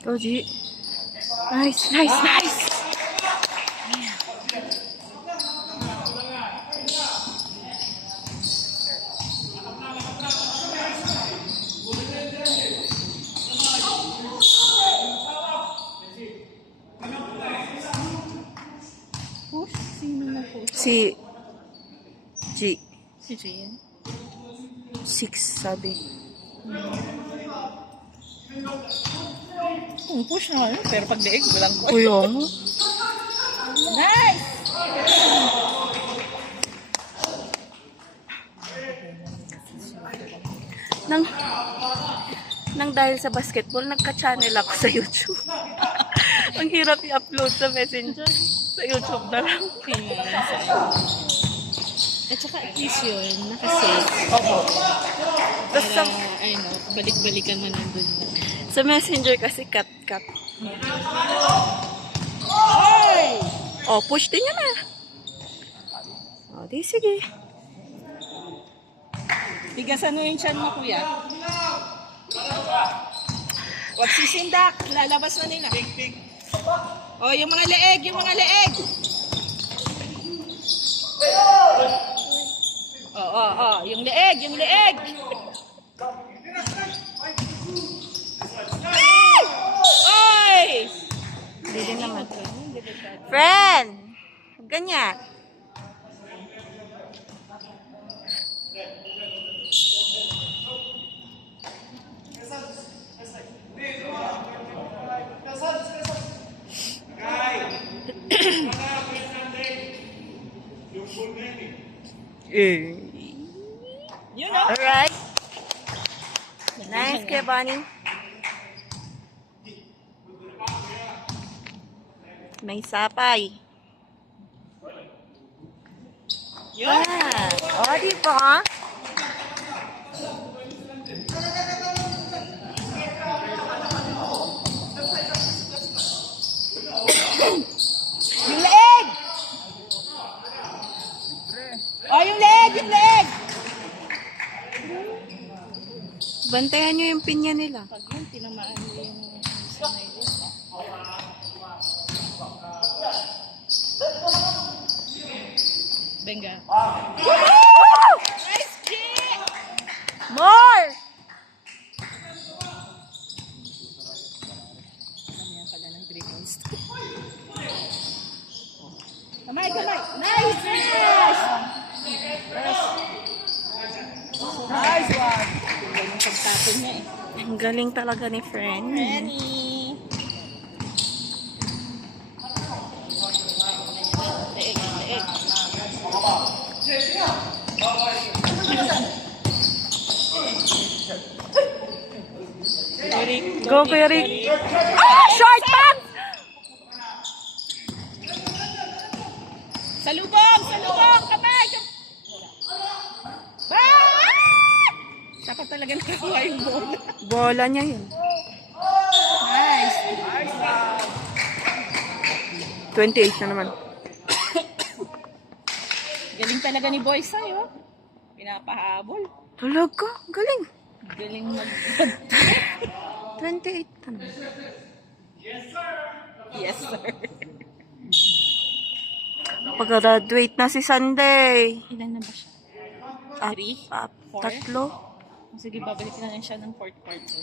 Go, G. Nice, nice, nice. Push? Sino na push? Si G. Si Jane. 6 sabi. Push na yun, pero pag leeg, walang push. Kuya mo. Nice! Nang dahil sa basketball, nagka-channel ako sa YouTube. Ang hirap i-upload sa Messenger. Sa YouTube na lang. At saka at least yun, nakasave. Opo. Tapos Para, balik-balikan na nandun na. sa Messenger kasi cut. Ay! Oh, push din yan ah. Oh, di sige. Bigasan mo yung chan mo, kuya. Huwag sisindak. Lalabas na nila. Oh, yung mga leeg, yung mga leeg. Yung leeg, yung leeg. Oy! Hindi din naman. Friend! Ganyan. You know? Alright. Nice, Kuya Bonnie. May sapay. Yun. Oh, di ba? Yung leeg! Oh, yung leeg, yung leeg! Bantayan nyo yung pinya nila. Pag yun, tinamaan mo yung sanay din. Benga. Nice kick! More! Kanya pala ng dribbles. Kamay, kamay! Nice! Nice! Nice one! Yung pagtapon niya eh. Ang galing talaga ni friend. Ready! Leeg, leeg. Go, Kuya Rick. Ah! Short pump! Salubong! Salubong! Kamay! Ah! Dapat talaga nakakuha yung bola. Bola niya yun. Nice! 28 na naman. Galing talaga ni Boy sa'yo. Pinapahabol. Talaga? Galing. Galing mag... 28 na naman. Yes, sir. Pag-graduate na si Sunday. Ilan na ba siya? Up, 3? up, 4? tatlo. Sige, babalikin na lang siya ng 4th quarter.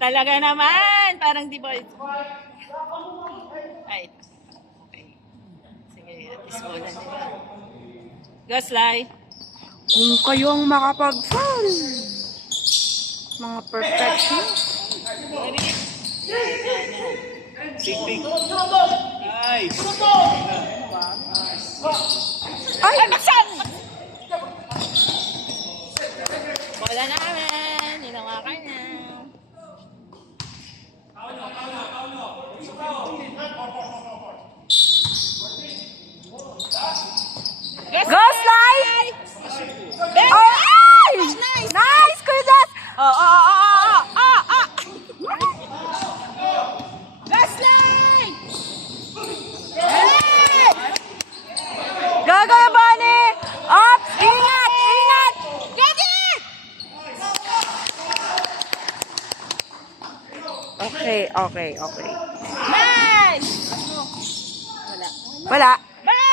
Talaga naman! Parang di ba? Ay. Okay. Sige, at least wala nila. Go, Sly. Kung kayo ang makapag-fall. Mga perfection. Big. Nice. Ay! Ay, baksan! Okay, okay. Nice! Wala. Wala. Ba!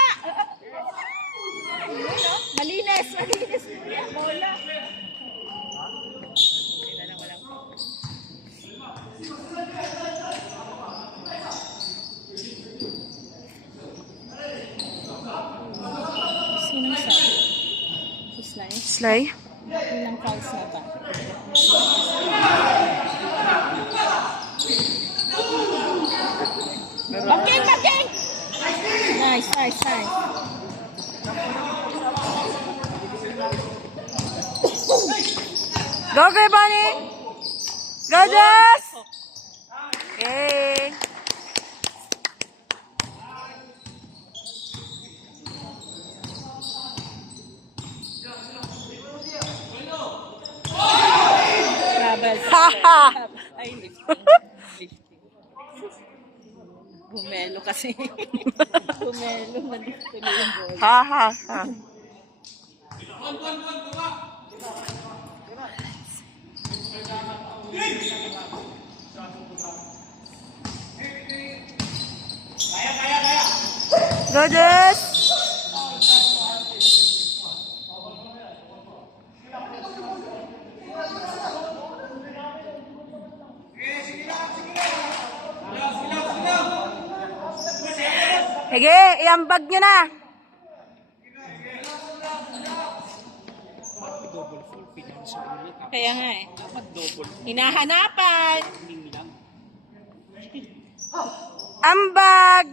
Malinis, malinis. Bola. Sinong sabi? Si Sly? Sly? Ilang fouls na ba? Bangking! Bangking! Nice, nice, nice. Go, Kuya Bunny! Go, Jess! Okay. Trouble. Haha! Ay, lifting. Bumelo kasi. Bumelo. Nag-tuloy yung ball. Ha, ha, ha. Go, Jess! Sige, iambag nyo na. Kaya nga eh. Hinahanapan. Ambag!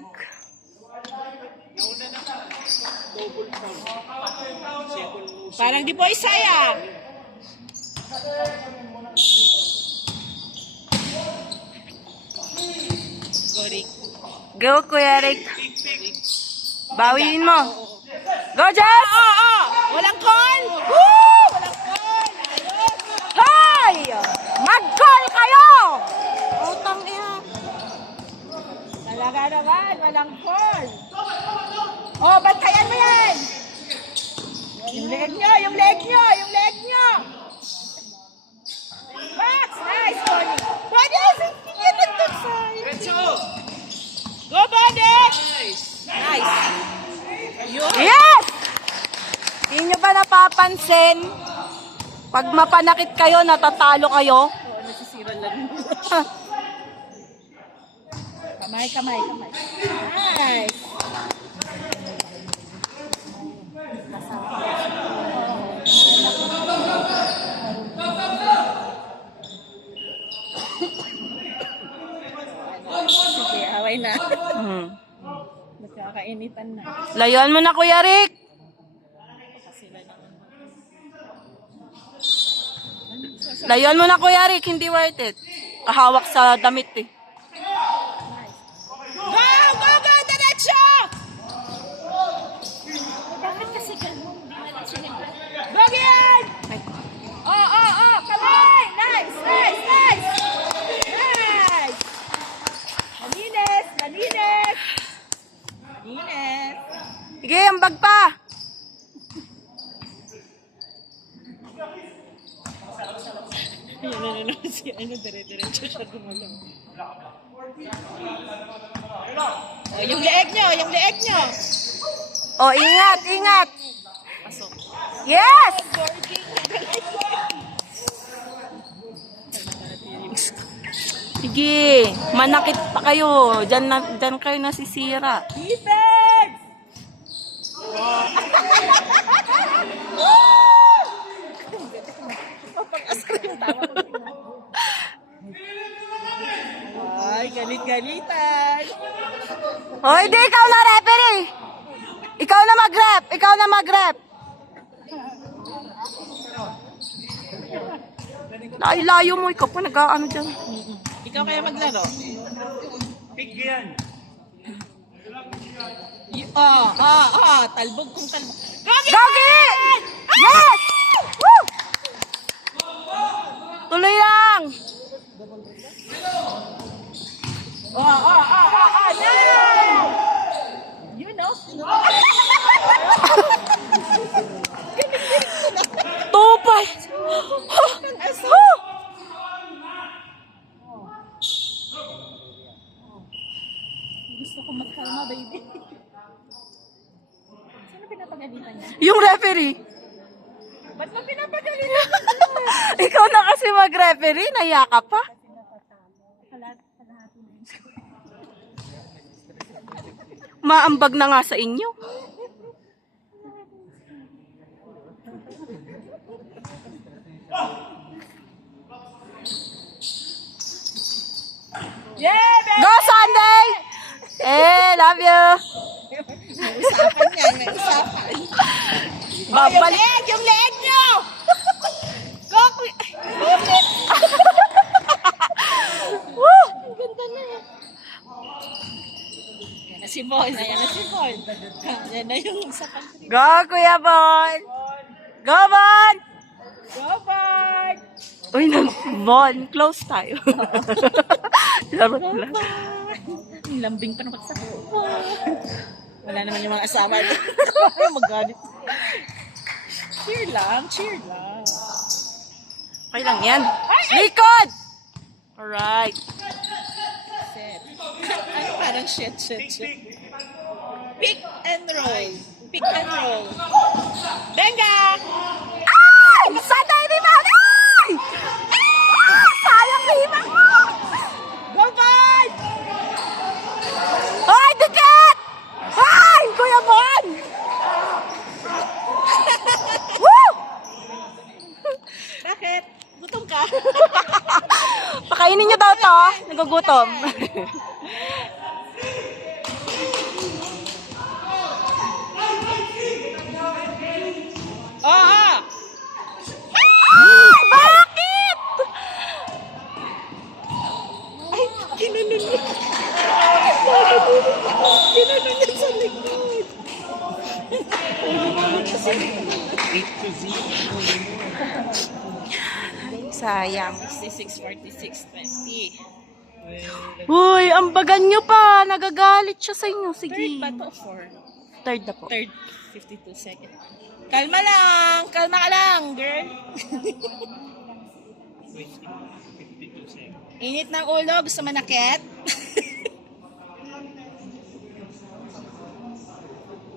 Parang di boy sayang. Gorik. Go, Kuya Rick. Bawiin mo. Go, Jess! Oo! Walang call! Woo! Walang call! Ayos! Hoy! Mag-call kayo! Utang iya. Talaga naman, walang call. Oh, bantayan mo yan! Yung leg nyo, yung leg nyo, yung leg nyo! Max! Nice, Bonnie! Bonnie! Hindi niya nagtagsay! Go, Bonnie! Nice! Ayun! Yes! Hindi nyo ba napapansin? Pag mapanakit kayo, natatalo kayo. Oo, nasisira lang. Kamay, kamay, kamay. Nice! Sige, away na. Magkakainitan na. Layuan mo na, Kuya Rick. Layuan mo na, Kuya Rick. Hindi worth it. Kahawak sa damit eh. Go! Go! Go! Diretso! Bakit kasi ganun? Hindi na sinigla. Bagyan! Oh, oh, oh! Kamay! Nice! Nice! Nice! Nice! Malinis! Malinis! Malinis! Sige, ambag pa. Yan na naman si ano, dire-diretso siya gumalaw. Oh, yung leeg nyo! Yung leeg nyo! Oh, ingat, ingat. Yes! Sige, manakit pa kayo. Diyan kayo nasisira. Defense! Ay, galit-galitan. Oh, hindi, ikaw na referee. Ikaw na mag-rep. Ikaw na mag-rep. Ay, layo mo. Ikaw pa nag-ano dyan. Ikaw kaya maglaro? Pick yan. Talbog kung talbog. Gogi! Yes! Woo! Tuloy lang. You know? Tupay. Yung referee. Ba't mo pinapadali? Ikaw na kasi mag-referee, naiya ka pa. Maambag na nga sa inyo. Yeah, baby! Go Sunday! Love you! Usapan yan, may usapan. Babalik. Yung leg nyo! Go, Woo! Ang ganda na. Yan na si Bon. Yan na si Bon. Yan na yung sa country. Go, Kuya Bon! Go, Bon! Go, Bon! Uy, Bon, close tayo. Laro lang. Ang lambing pa naman sa wala naman yung mga asawa. Magalit. Cheer lang, cheer lang. Okay lang yan. Likod! Alright. Set. Ano parang shit. Pick and roll. Pick and roll. Benga! Ay! Sana hindi ba? Ay! Sayang lima mo! Go, Bon! Ay, dikit! Ay! Kuya Bon! Woo! Bakit? Gutom ka? Pakainin nyo daw to. Nagugutom. Oo! Ay! Bakit? Ay, kinunun niya. Kinunun niya sa likod. Sayang. 66, 46, 20. Uy, ambagan nyo pa. Nagagalit siya sa inyo. Sige. Third ba to? Four. Third na po. Third, 52 seconds. Kalma lang! Kalma ka lang, girl! Init ng ulo, gusto manakit?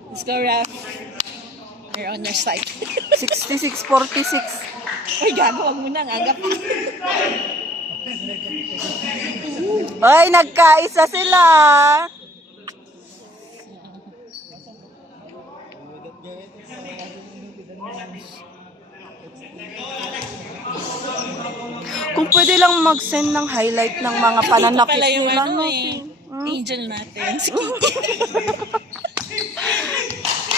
Let's go, Raph. You're on your side. 66-46. Uy, gago, wag mo na, aga pa. Ay, nagkaisa sila. Kung pwede lang mag-send ng highlight ng mga Dito pananakit pala yung nila. ano no? Angel natin. Si Kiki.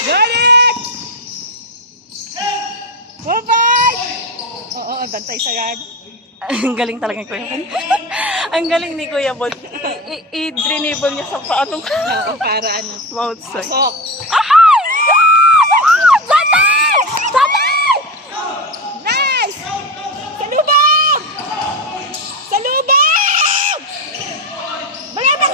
Got it! Bye-bye! Oo, bantay sa yan. Ang galing talaga ni Kuya Bon. Ang galing ni Kuya Bon. I-drenable niya sa paanong Oo, para ano. mouth side. Sok. Ahay! Sandal! Sandal! Nice! Salubog! Salubog! Malamang!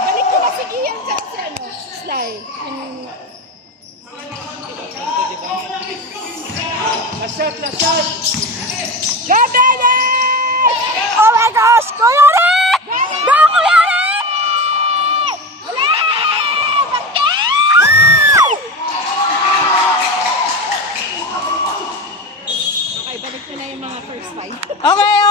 Balik ko na si Ian sa ano, slide. Lasat! Go, Dennis! Oh my gosh! Kuya Rin!